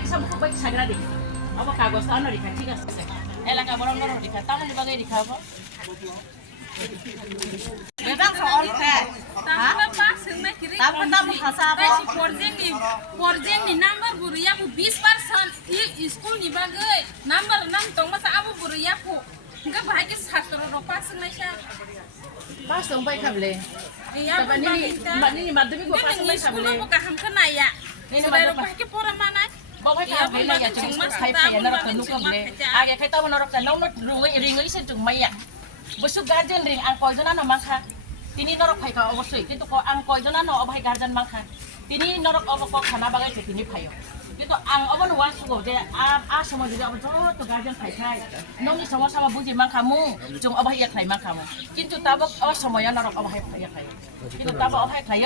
exam ko baik sagra di. Apa kagos ano di kan tiga sek. Elaka borong-borong di kan tamu di bagai di kan apa? Bedang soal teh. Tamu pak sengme kiri. Tamu khasa apa? Porjeng ni number buruya ku 20% i school ni bagai number 6 tong masa abu buruya ku. Enggak bahagia satu ropa sengme sya. Pas dong baik kable. Iya. Mbak ini mademi gua pas baik kable. School buka ham kena ya. Ini baru bahagia pora mana? Bawa kai kai la ya chung kai kai na rak nu kable. Age kai tahu norok kan nong rungai ringai sen chung maya. Besok garden ring ang koizonan no mangka. Tini norok kai ka obosoi kintu ko ang koizonan no obai garden mangka. Tini norok oboko khana bagai se tini phayo. কিন্তু আং অবন one সুগো যে আ সময় যদি of যত guardian ফাইখাই নংনি সমস্যা মা বুঝি মান খামু জং অবাই এক খাই মান খামু কিন্তু তাব অ সময় নরক অবাই ফাই খাই কিন্তু তাব অবাই খাই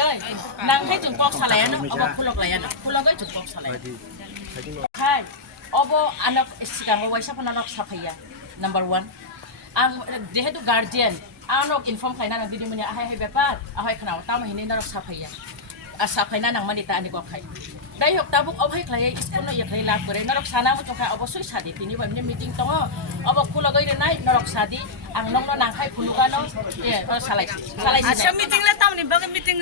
নাং খাই জং পক সালায়া ন অব খুলক লায়া ন খুলক জং পক সালায়া খাই অব আনক সিগাং ওয়াইসা ফনানক সাফাইয়া নাম্বার 1 আং যেহেতু গার্জিয়ান আনক ইনফর্ম খাইনা না দিদি মনি আহাই হাই ব্যাপার আহাই খানাও তাম হিনি নরক সাফাইয়া আর সাফাইনা নাং মানিতা আনি ক খাই Dai hok tabuk obai khlai school no ye khlai lab kore norok sana mo chokha obosoi sadi tini bamne meeting tongo obok khulagoi re nai norok sadi ang nong no nangkhai khuluga no ye salai acha meeting la tam ni bagai meeting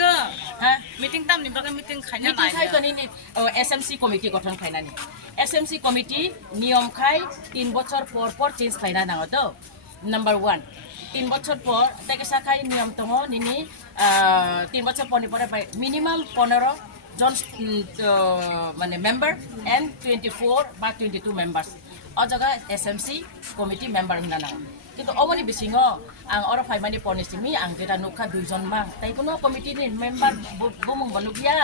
ha meeting tam ni bagai meeting khanya meeting khai kani ni SMC committee গঠন খাইনা ni SMC committee নিয়ম খাই 3 বছর পর change খাইনা নাও তো number 1 3 বছর পর তাকে সাখাই নিয়ম tongo nini 3 বছর পর ni pore minimum 15 John মানে member and 24 বা 22 members o jaga SMC committee member hina na কিন্তু অবনি বিসিং আং অর ফাইমানি পনিসিমি আং যেটা নুখা দুইজন মান তাই কোনো কমিটি নি মেম্বার বুমুং বলুগিয়া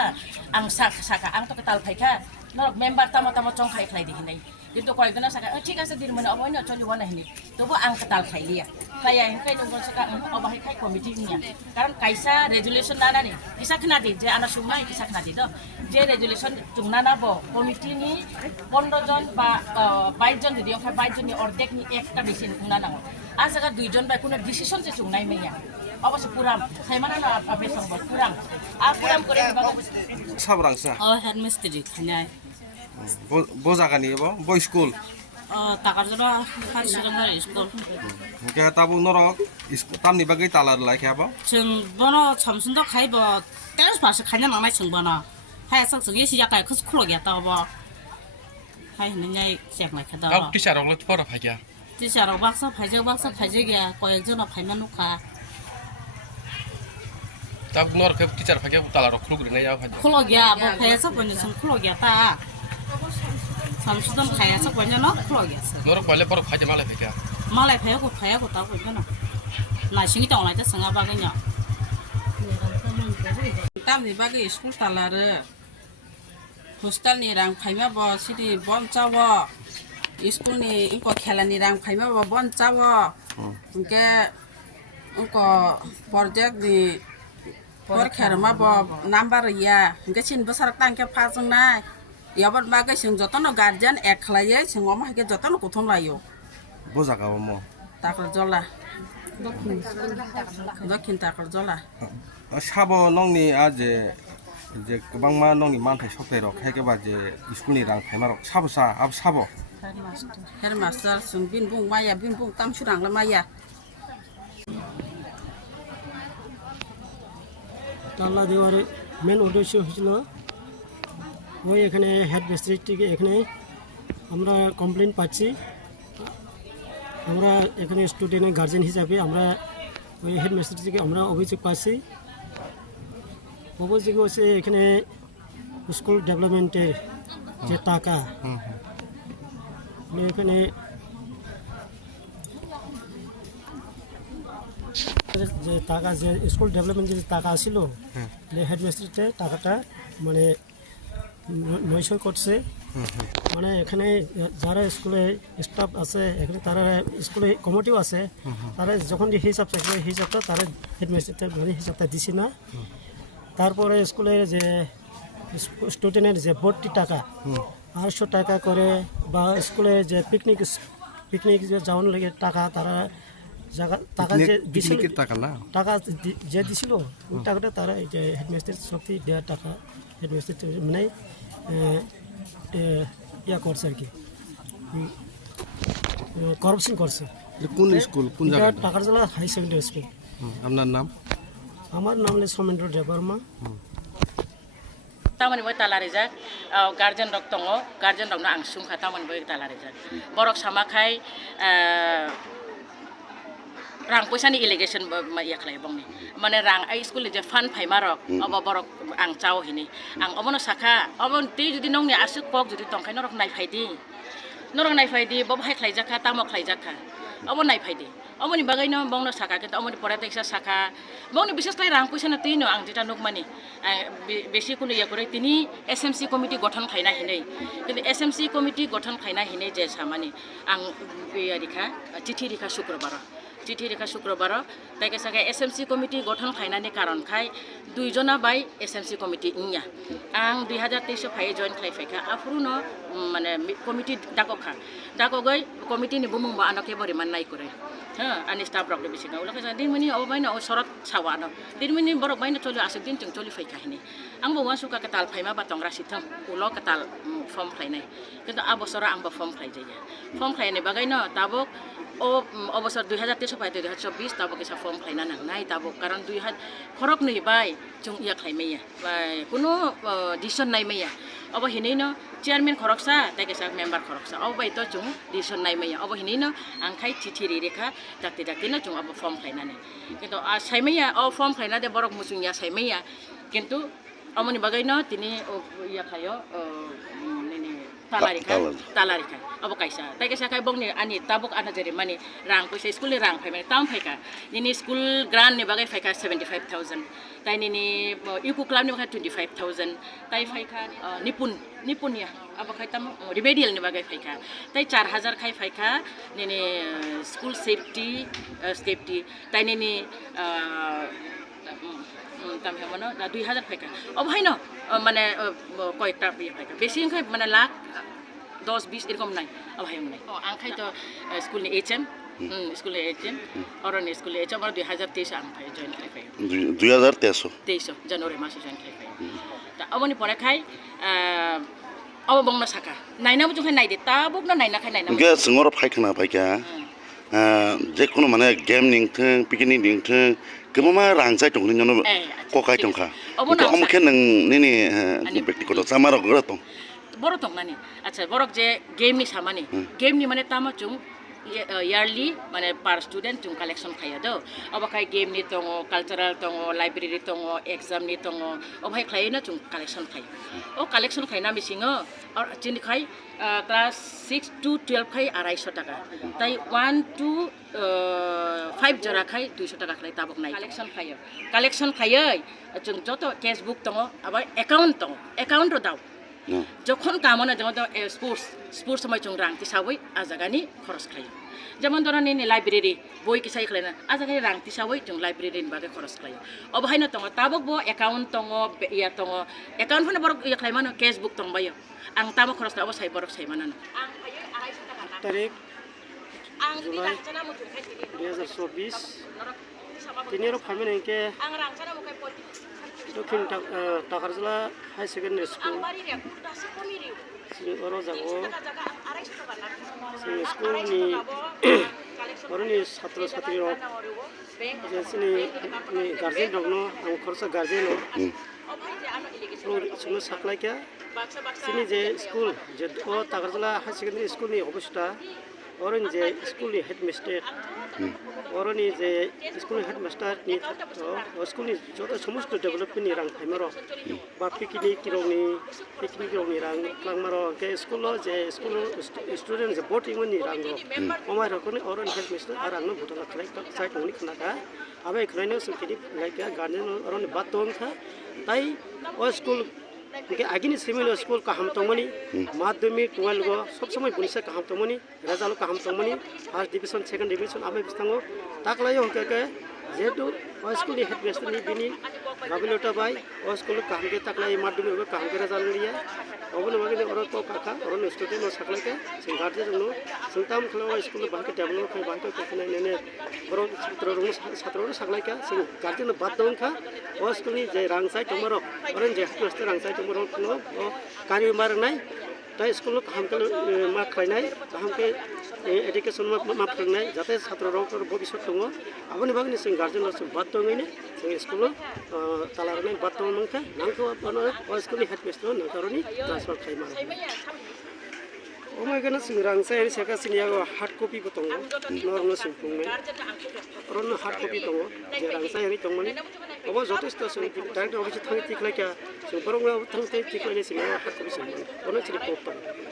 আং সাকা আং তো কাল ফাইখা নরক মেম্বার তামা চং খাই খাই দিহি নাই কিন্তু কয়েকজনা সাকা ঠিক আছে দিন মানে অবনি চলি ওয়ানা হিনি তবু আং কাল খাইলিয়া খাইয়া খাই নং সাকা অবাই খাই কমিটি নিয়া কারণ কাইসা রেজুলেশন নানা নি কিসা খনা দি যে আনা সুমাই কিসা খনা দি তো যে রেজুলেশন চুংনা না বো কমিটি নি 15 জন বা 22 জন যদি 22 জন নি অর্ধেক নি একটা বেশি না না আজকে দুইজন বাই কোনো ডিসিশন যে চুংনাই মেয়া অবশ্য পুরাম সাইমানা না আপে সংবল পুরাম আর পুরাম করে সাবরাংসা হেডমিস্ত্রি খানাই bo jagani bo bo school Takarjala high secondary school ke tabu norok tamni bagai talar lai kha bo जों बनो समसुंद खाइबो 13% खाइना नांनाय जों बनो हाय सक्स गेसि जाकाय खस खुलो गया ताबो हाय नङाय जेकनाय खदा आव टिचारक ल फरा फाइया टिचारक बाक्सा फाइजे गया कयजन फाइमा नुखा ताब नर के टिचार फाइया तालारक खुलग्रनाय या फाइया खुलो गया बो फाइया सब बनि जों खुलो गया ता समसुंद खाया सब बनि न खुलो गया नर पहिले पर फाइया मालाय फाइया को ता बनि न नासिङि दंलाय त सङा बागैnya तामनि बागै स्कुल तालारो हस्टेल नि रां फाइमा बो सिदि बन चावो स्कुल नि इंको खेला नि रां फाइमा बो बन चावो इंके इंको प्रोजेक्ट नि पर खेरमा बो नम्बर या इंके सिन बसार तांके फाजंनाय याबन बागै जों जतन गार्जियन एक खलायै जों अमा के जतन कोथम लायो bo jaga mo Takarjala दक्षिण Takarjala sabo nongni aje je kubangma nongni manthai sokterok heke ba je school ni rang phaimarok sabosa ab sabo headmaster sung bin bung tam surang la maya তালা দেওয়ার main উদ্দেশ্য হয়েছিল ওই এখানে headmistress থেকে এখানে আমরা কমপ্লেন পাচ্ছি আমরা এখানে স্টুডেন্টের গার্জেন হিসাবে আমরা ওই হেডমিস্ট্রেস থেকে আমরা অভিযোগ পাচ্ছি অভিযোগ হচ্ছে এখানে স্কুল ডেভেলপমেন্টের যে টাকা এখানে যে টাকা যে স্কুল ডেভেলপমেন্ট যে টাকা ছিল হেডমিস্ট্রেসে টাকাটা মানে নয়শো করছে মানে এখানে যারা স্কুলে স্টাফ আছে এখানে তারা স্কুলে কমিটিও আছে তারা যখন যে হিসাব চাইছে হিসাবটা তারা হেডমিস্ট্রেসের মানে হিসাবটা দিছে না তারপরে স্কুলের যে স্টুডেন্টের যে ভর্তি টাকা 800 টাকা করে বা স্কুলে যে পিকনিক যে যাওয়ার লাগে টাকা তারা টাকা যে দিছিল টাকা যে দিছিল ওই টাকাটা তারা এই যে হেডমিস্ট্রেস শক্তি দেওয়ার টাকা হেডমিস্ট্রেস মানে ইয়া করছে আর কি করাপশন করছে কোন স্কুল কোন জায়গা টাকারজলা হাই সেকেন্ডারি স্কুল আপনার নাম আমার নাম Soumendra Debbarma tamani boy talarijak guardian rok tongo guardian rok no ang sumkha tamani boy talarijak borok samakhai rang poisa ni allegation ya khlai bongni mane rang ai school je fan phaima rok abo borok ang chao hini ang obono sakha obon ti judi nongni asuk kok judi tongkhai norok nai phaidi bo bhai khlai jakha tamo khlai jakha obo nai phaidi omoni bagai no bongno sakha ke omoni porateksa sakha bongni বিশেষ করে rang poisa na tino ang jeta nokmani বেশি কোনো ইয়া করে তিনি SMC committee গঠন খাইনা হিনেই কিন্তু SMC committee গঠন খাইনা হিনেই যে সামানি আং বিয়ারিখা চিঠি রেখা শুক্রবার তাইকে সাকে SMC কমিটি গঠন খাইনানি কারণ খাই দুইজনা বাই SMC কমিটি ইয়া আং 2023 ফাই জয়েন খাইফাইখা আফরুনো মানে কমিটি ডাকগৈ কমিটি নি বুমুং বা আনকে বরি মান নাই করে হ্যাঁ আনি স্টাফ রক বেশি না ওলাকে দিন মিনি অবাইনা ও শরৎ ছাওয়ানো দিন মিনি বরক বাইনা চলি আসে দিন जों চলি ফাইখা হিনি आं बवा सुका केताल फाइमा बातंग्रा सिथम उलो केताल फर्म फ्लाइनाय किन्तु आ बसरा आंबो फर्म फ्लाइ जाया फर्म फ्लाइने बागाइनो ताबो ओ अबसर 2023 फाइ 2024 ताबो केसा फर्म फ्लाइना नांनाय ताबो कारण 2000 खरक नै बाय जों इया खाइमेया बाय कुनो डिसिसन नाइमेया अब हिनैनो चेयरमैन खरकसा ताकेसा मेम्बर खरकसा अब बाय त जों डिसिसन नाइमेया अब हिनैनो आं खाइ चिठी रेखा दाक्ते न जों अब फर्म फ्लाइनानै किन्तु आ साइमेया ओ फर्म फ्लाइना दे बरक मुसुंया साइमेया किन्तु amoni bagaino tini iya khayo nini talarika abo kaisa tai kaisa kai bongni ani tabuk ana jeri mani rang poisa school rang phai mani tam phaika nini school grant ni bagai phaika 75000 tai nini iku club ni bagai 25000 tai phaika nipun ya abo khai tam remedial ni bagai phaika tai 4000 khai phaika nini school safety tai nini tamhe mano 2000 phaika ob haino mane koyekta phaika beshi khai mane lakh 10 20 erokom nai ob haino nai ang khai to school ni HM school ni HM oron school ni HM 2023 ang khai join khai phaika 2023 January mas join khai phaika ta oboni pore khai ob bongna saka naina bu khai nai de tabuk na naina khai naina ge singor phaikna phaika je kono mane game ningtheng picnic ningtheng kemama rangzai tong ni no kokai tongkha to amkhe nang nini ব্যক্তিগত samaro gora tong boro tong nani acha borok je game ni samani game ni mane tama chung yearly mane per student chung collection khaya do obakai game ni tongo cultural tongo library tongo exam ni tongo obai khlai na chung collection khai o collection khai na misingo or chini khai class 6 to 12 khai 250 টাকা tai 1 to 5 jora khai 200 টাকা khlai tabok nai collection khai chung joto cashbook tongo aba account ro daw যখন কামনা যেমন sports সময় চং রাংতি সাবই আজাগানি খরচ খাই যেমন ধরো নি লাইব্রেরি বই কিসাই খাই না আজাগানি রাংতি সাবই চং লাইব্রেরি বাদে খরচ খাই অবহাইন তং তাবক বো একাউন্ট তং ইয়া তং একাউন্ট ফনে বড় ইয়া খাই মানো ক্যাশবুক তং বাই আং তাবক খরচ তাবো সাই বড় সাই মানানো তারিখ জুলাই 2024 তিনিরো ফামিন একে আং রাংছানা মুখাই পতি Dakshin Takarjala high secondary school oro jago school ni oroni satro satri rok jesini ni guardian rok no ang khorsa guardian no suno saklai kya sini je school je o Takarjala high secondary school ni obosta oron je school ni headmaster oroni je school headmaster ni school ni joto samosto development ni rang phaimaro ba picnic rok ni rang klangmaro ke school lo je school student je boating ni rang ro omai rok ni oron headmaster arang no botala khlai site ni khna abai khlaino sukidi like guardian oron baton tha tai o school के आगिनी simile school का हम तमनी माध्यमिक 12 गो सब समय police का हम तमनी result का हम तमनी फर्स्ट डिवीजन सेकंड डिवीजन आबे बिस्तांगो ताकलायो के जेतु स्कूल नि हेडमास्टर नि बिनि गाबिलोटा बाय स्कूल का हम के ताकलाय माध्यमिक का हम के रेजाल्ट लिया अबन बगे और तो काका और स्टूडेंट नो सकला के सिंगारजे जनो संताम खलो स्कूल बाके टेबल के बाके कोने ने बरो छात्र सकला के सिं गार्जियन बात दन खा स्कूल नि जे रांगसाय तमरो और जे हेडमास्टर रांगसाय तमरो नो कार्य मार नाय दा स्कुलाव गाहामखौ मा खालायनाय गाहामखौ एडुकेसन मा फोरोंनाय जाहाथे छात्रफोर भबिष्यत दङ आबोनि बागै जों गार्जेनाव जों बाद दङैनो जों स्कुलाव ताला होनाय बाद दङ मोनखा नांगौ स्कुलनि हेडमिस्ट्रेस नांगौनि ट्रान्सफार खालामनाय ओमफ्राय जों रांसायारि सेकासिनियाव हार्ड कपिबो दङ नरनो सिंफुंनाय रनो हार्ड कपि दङ जे रांसायारि दंमोन अब जथेस्थ जों डाइरेक्ट अफिस थांनो थिखलायखा जों फोरोंनायाव थांनो थिखलायनाय सिङाव हार्ड कपि सिङाव अनेक सिरि